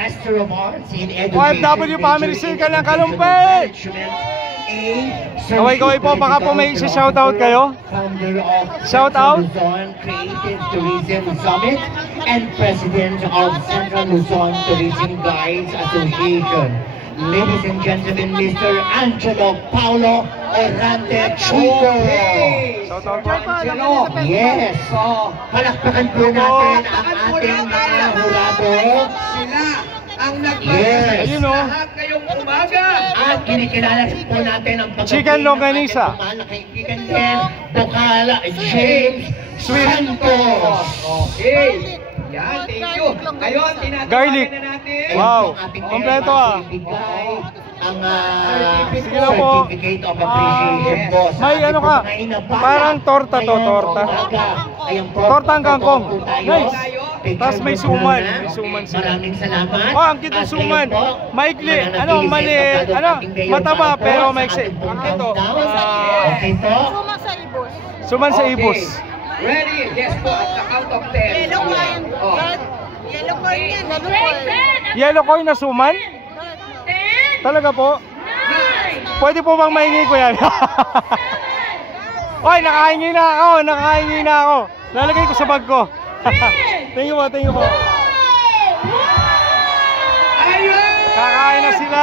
Master of Arts in OFW Family Circle ng Kalumpit! Kaway-kaway po, baka po may isa-shoutout kayo? Shoutout? Luzon Creative Tourism Summit and President of Central Luzon Tourism Guides Association. Ladies and gentlemen, Mr. Angelo Paulo Orante Chugo. Shoutout po. Angelo, yes. So, palakpakan po natin ang ating mga hurado. Sila ang nagbabalik. Ayun o. Lahat ngayong umaga. At kinikilala po natin ang Chicken Longanisa. Kaibigan din, Bukal James Santos. Okay. Yan, thank you. Ngayon, Garlic. tinatawagan na natin. Wow, kompleto ah. Ang Sige na po. certificate of appreciation po. May ano ka, parang torta to, torta. Torta ang kangkong. Nice. Tapos may suman. May suman sila. Maraming salamat. Oh, ang cute ng suman. Maikli. Ano, maliit. Ano, mataba pero maiksi. Ang ito. Okay po. Suman sa ibos. Ready? Yes po, at the count of 10. Yellow coin. Oh. Yellow coin yan. Yellow coin. Yellow coin na suman? Talaga po? Pwede po bang mahingi ko yan? Oy, nakahingi na ako. Nakahingi na ako. Lalagay ko sa bag ko. Thank you po, thank you po. Ayun! Kakain na sila.